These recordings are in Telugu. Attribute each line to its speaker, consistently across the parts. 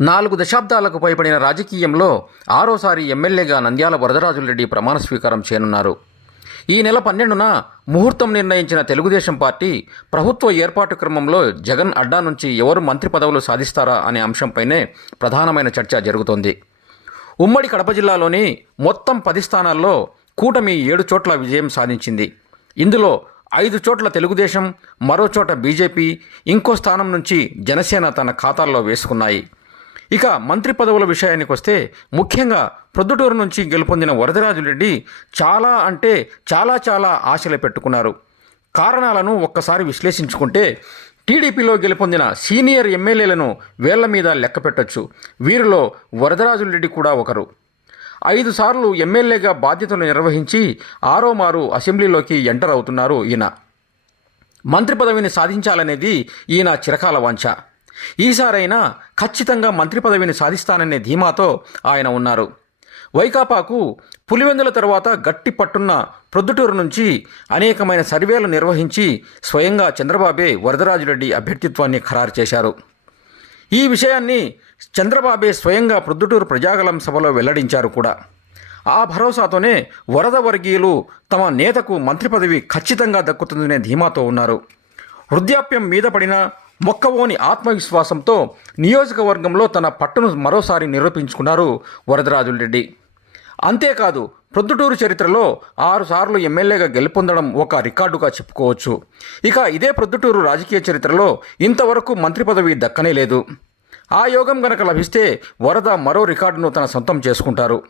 Speaker 1: నాలుగు దశాబ్దాలకు పైబడిన రాజకీయంలో ఆరోసారి ఎమ్మెల్యేగా నంద్యాల వరదరాజులరెడ్డి ప్రమాణ స్వీకారం చేయనున్నారు. ఈ నెల పన్నెండున ముహూర్తం నిర్ణయించిన తెలుగుదేశం పార్టీ ప్రభుత్వ ఏర్పాటు క్రమంలో జగన్ అడ్డా నుంచి ఎవరు మంత్రి పదవులు సాధిస్తారా అనే అంశంపైనే ప్రధానమైన చర్చ జరుగుతోంది. ఉమ్మడి కడప జిల్లాలోని మొత్తం పది స్థానాల్లో కూటమి ఏడు చోట్ల విజయం సాధించింది. ఇందులో ఐదు చోట్ల తెలుగుదేశం మరో చోట బీజేపీ ఇంకో స్థానం నుంచి జనసేన తన ఖాతాల్లో వేసుకున్నాయి. ఇక మంత్రి పదవుల విషయానికి వస్తే ముఖ్యంగా ప్రొద్దుటూరు నుంచి గెలుపొందిన వరదరాజులరెడ్డి చాలా అంటే చాలా చాలా ఆశలు పెట్టుకున్నారు. కారణాలను ఒక్కసారి విశ్లేషించుకుంటే టీడీపీలో గెలుపొందిన సీనియర్ ఎమ్మెల్యేలను వేళ్ళ మీద లెక్క పెట్టచ్చు. వీరిలో వరదరాజురెడ్డి కూడా ఒకరు. ఐదు సార్లు ఎమ్మెల్యేగా బాధ్యతలు నిర్వహించి ఆరోమారు అసెంబ్లీలోకి ఎంటర్ అవుతున్నారు ఈయన. మంత్రి పదవిని సాధించాలనేది ఈయన చిరకాల వాంఛ. ఈసారైనా ఖచ్చితంగా మంత్రి పదవిని సాధిస్తాననే ధీమాతో ఆయన ఉన్నారు. వైకాపాకు పులివెందుల తర్వాత గట్టి పట్టున్న ప్రొద్దుటూరు నుంచి అనేకమైన సర్వేలు నిర్వహించి స్వయంగా చంద్రబాబే వరదరాజురెడ్డి అభ్యర్థిత్వాన్ని ఖరారు చేశారు. ఈ విషయాన్ని చంద్రబాబే స్వయంగా ప్రొద్దుటూరు ప్రజాగలం సభలో వెల్లడించారు కూడా. ఆ భరోసాతోనే వరద వర్గీయులు తమ నేతకు మంత్రి పదవి ఖచ్చితంగా దక్కుతుందనే ధీమాతో ఉన్నారు. వృద్ధాప్యం మీద పడిన మొక్కవోని ఆత్మవిశ్వాసంతో నియోజకవర్గంలో తన పట్టును మరోసారి నిరూపించుకున్నారు వరదరాజులరెడ్డి అంతేకాదు ప్రొద్దుటూరు చరిత్రలో ఆరుసార్లు ఎమ్మెల్యేగా గెలుపొందడం ఒక రికార్డుగా చెప్పుకోవచ్చు. ఇక ఇదే ప్రొద్దుటూరు రాజకీయ చరిత్రలో ఇంతవరకు మంత్రి పదవి దక్కనే లేదు. ఆ యోగం గనక లభిస్తే వరద మరో రికార్డును తన సొంతం చేసుకుంటారు.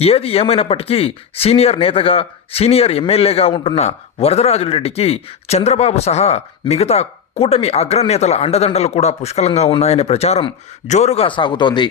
Speaker 1: ఏది ఏమైనప్పటికీ సీనియర్ నేతగా సీనియర్ ఎమ్మెల్యేగా ఉంటున్న వరదరాజులరెడ్డికి చంద్రబాబు సహా మిగతా కూటమి అగ్రనేతల అండదండలు కూడా పుష్కలంగా ఉన్నాయనే ప్రచారం జోరుగా సాగుతోంది.